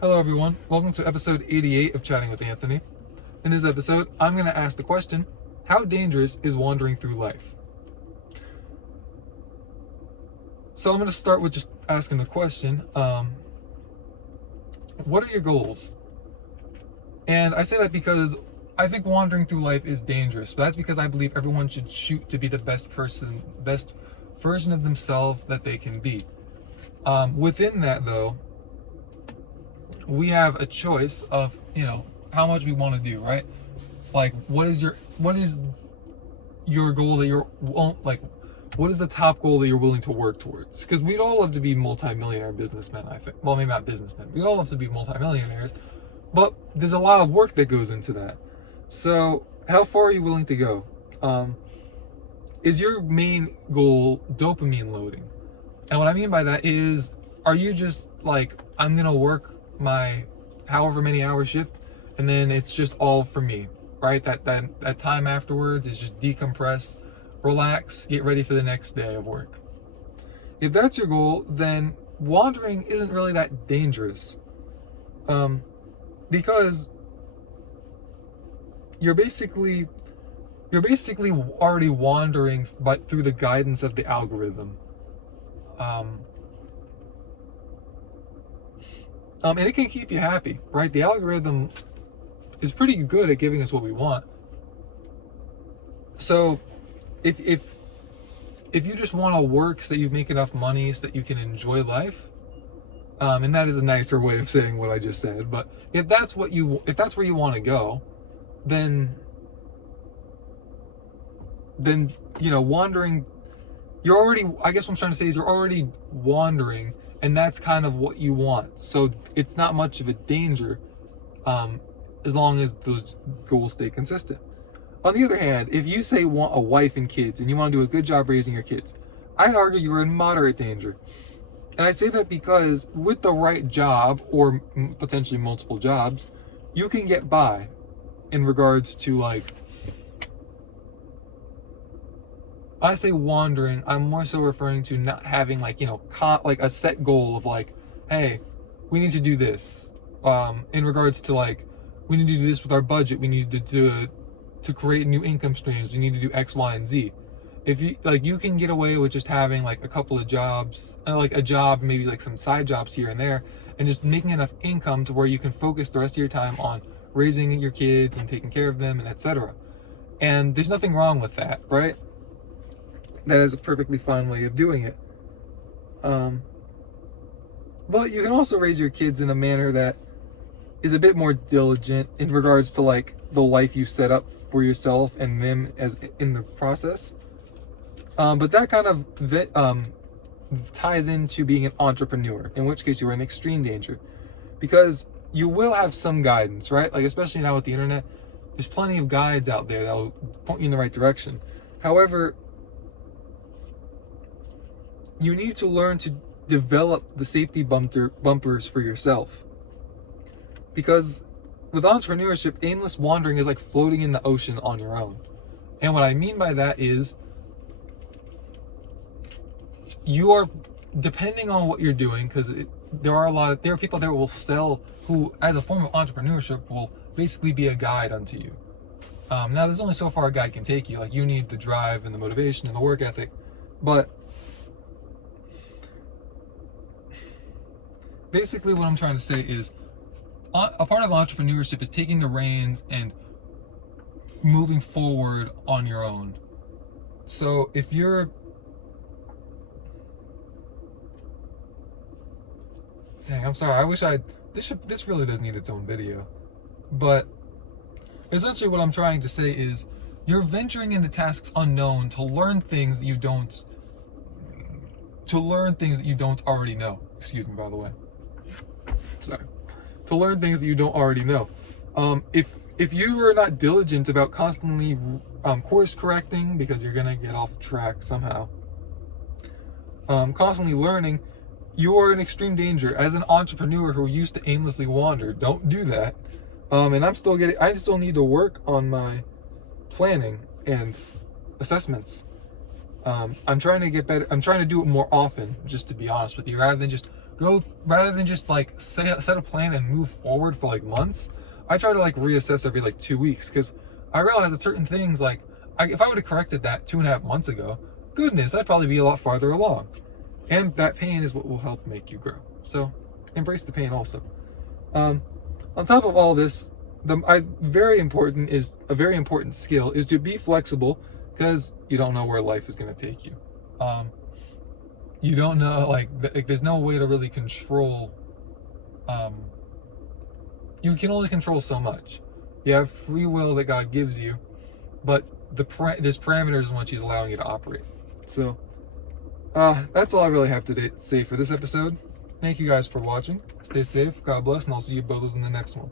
Hello everyone, welcome to episode 88 of Chatting with Anthony. In this episode, I'm going to ask the question, how dangerous is wandering through life? So I'm going to start with just asking the question, what are your goals? And I say that because I think wandering through life is dangerous, but that's because I believe everyone should shoot to be the best version of themselves that they can be. Within that though, we have a choice of, how much we want to do, right? Like, what is your goal that what is the top goal that you're willing to work towards? Because we'd all love to be multi-millionaire businessmen, I think. Well, maybe not businessmen. We'd all love to be multi-millionaires, but there's a lot of work that goes into that. So how far are you willing to go? Is your main goal dopamine loading? And what I mean by that is, are you just like, I'm gonna work my however many hour shift and then it's just all for me, right? That time afterwards is just decompress, relax, get ready for the next day of work. If that's your goal, then wandering isn't really that dangerous, because you're basically already wandering but through the guidance of the algorithm. And it can keep you happy, right? The algorithm is pretty good at giving us what we want. So if you just want to work so that you make enough money so that you can enjoy life, and that is a nicer way of saying what I just said, but if that's where you want to go, then wandering, you're already, I guess what I'm trying to say is you're already wandering, and that's kind of what you want. So it's not much of a danger, as long as those goals stay consistent. On the other hand, if you say you want a wife and kids and you want to do a good job raising your kids, I'd argue you're in moderate danger. And I say that because with the right job, or potentially multiple jobs, you can get by in regards to, like, I say wandering, I'm more so referring to not having like a set goal of like, hey, we need to do this. In regards to like, we need to do this with our budget. We need to do to create new income streams. We need to do X, Y, and Z. If you can get away with just having like a couple of jobs, like a job, maybe like some side jobs here and there, and just making enough income to where you can focus the rest of your time on raising your kids and taking care of them and etc. And there's nothing wrong with that, right? That is a perfectly fine way of doing it. But you can also raise your kids in a manner that is a bit more diligent in regards to like the life you set up for yourself and them as in the process. But that kind of ties into being an entrepreneur, in which case you're in extreme danger, because you will have some guidance, right? Like, especially now with the internet, there's plenty of guides out there that will point you in the right direction. However, you need to learn to develop the safety bumpers for yourself. Because with entrepreneurship, aimless wandering is like floating in the ocean on your own. And what I mean by that is, you are, depending on what you're doing, because there are people that will sell, who as a form of entrepreneurship will basically be a guide unto you. Now there's only so far a guide can take you. Like, you need the drive and the motivation and the work ethic, but basically what I'm trying to say is, a part of entrepreneurship is taking the reins and moving forward on your own. So if you're, dang, I'm sorry, I wish this really does need its own video. But essentially what I'm trying to say is, you're venturing into tasks unknown to learn things that you don't already know. Excuse me, by the way. Sorry. To learn things that you don't already know. If you are not diligent about constantly course correcting, because you're gonna get off track somehow, constantly learning, you are in extreme danger. As an entrepreneur who used to aimlessly wander, don't do that. And I still need to work on my planning and assessments. I'm trying to get better. I'm trying to do it more often, just to be honest with you, rather than just rather than just like set a plan and move forward for like months. I try to like reassess every like 2 weeks, because I realize that certain things, like if I would have corrected that 2.5 months ago, goodness, I'd probably be a lot farther along. And that pain is what will help make you grow. So embrace the pain also. On top of all this, a very important skill is to be flexible, because you don't know where life is going to take you. You don't know, like there's no way to really control. You can only control so much. You have free will that God gives you, but there's parameters in which He's allowing you to operate. So that's all I really have to say for this episode. Thank you guys for watching. Stay safe, God bless, and I'll see you both in the next one.